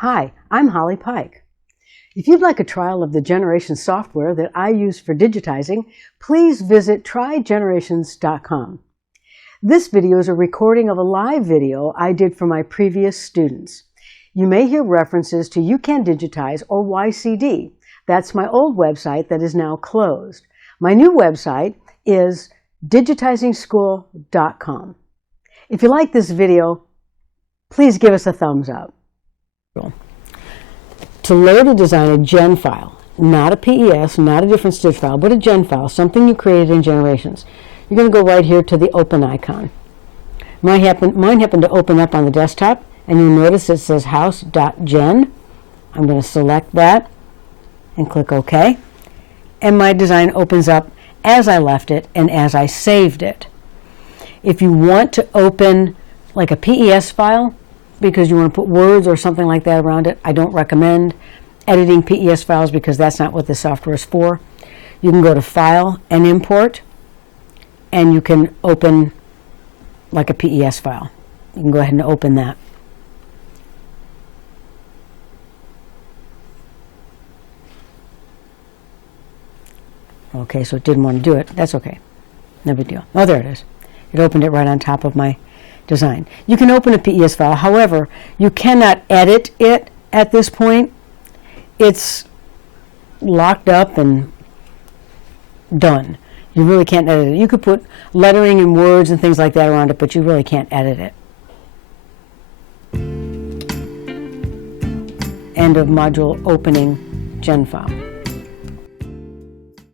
Hi, I'm Holly Pike. If you'd like a trial of the Generation software that I use for digitizing, please visit trygenerations.com. This video is a recording of a live video I did for my previous students. You may hear references to You Can Digitize or YCD. That's my old website that is now closed. My new website is digitizingschool.com. If you like this video, please give us a thumbs up. To load or design a gen file, not a PES, not a different stitch file, but a gen file, something you created in Generations, you're going to go right here to the open icon. Mine happened to open up on the desktop, and you'll notice it says house.gen. I'm going to select that and click OK. And my design opens up as I left it and as I saved it. If you want to open like a PES file, because you want to put words or something like that around it, I don't recommend editing PES files because that's not what the software is for. You can go to File and Import, and you can open like a PES file. You can go ahead and open that. Okay, so it didn't want to do it. That's okay. No big deal. Oh, there it is. It opened it right on top of my design. You can open a PES file. However, you cannot edit it at this point. It's locked up and done. You really can't edit it. You could put lettering and words and things like that around it, but you really can't edit it. End of module opening gen file.